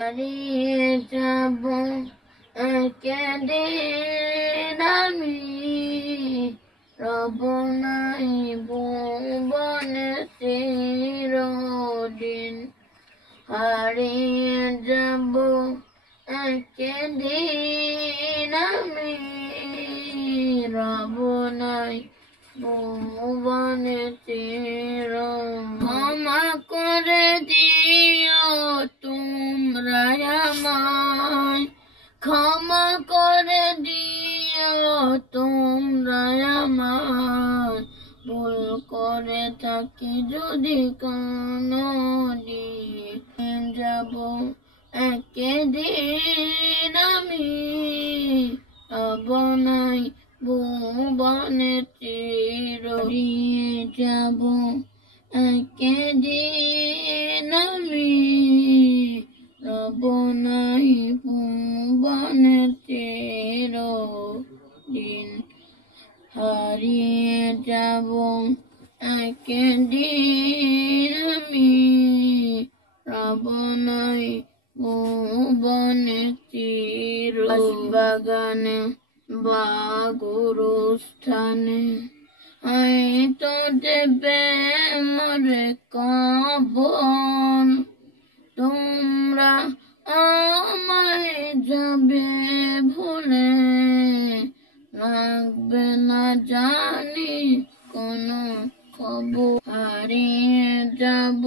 হারিয়ে যাব একদিন আমি, রব নাই ভুবনে চিরদিন। হারিয়ে যাব একদিন আমি, রব নাই ভুবনে চিরদিন। ক্ষমা করে দিও তোমরা আমায়, ক্ষমা করে দিও তোমরা আমায়, ভুল করে থাকি যদি কোনদিন। যাব একদিন আমি, রব নাই ভুবনে চিরদিন। যাব একদিন আমি, রব নাই ভুবনে চিরদিন। হারিয়ে যাব একদিন আমি, রব নাই ভুবনে চিরদিন। বাগানে বা গুরুস্থানে হয়তো দেবে মরে কবর, তোমরা আমায় যাবে ভুলে, রাখবে না জানি কোনো খবর। হারিয়ে যাব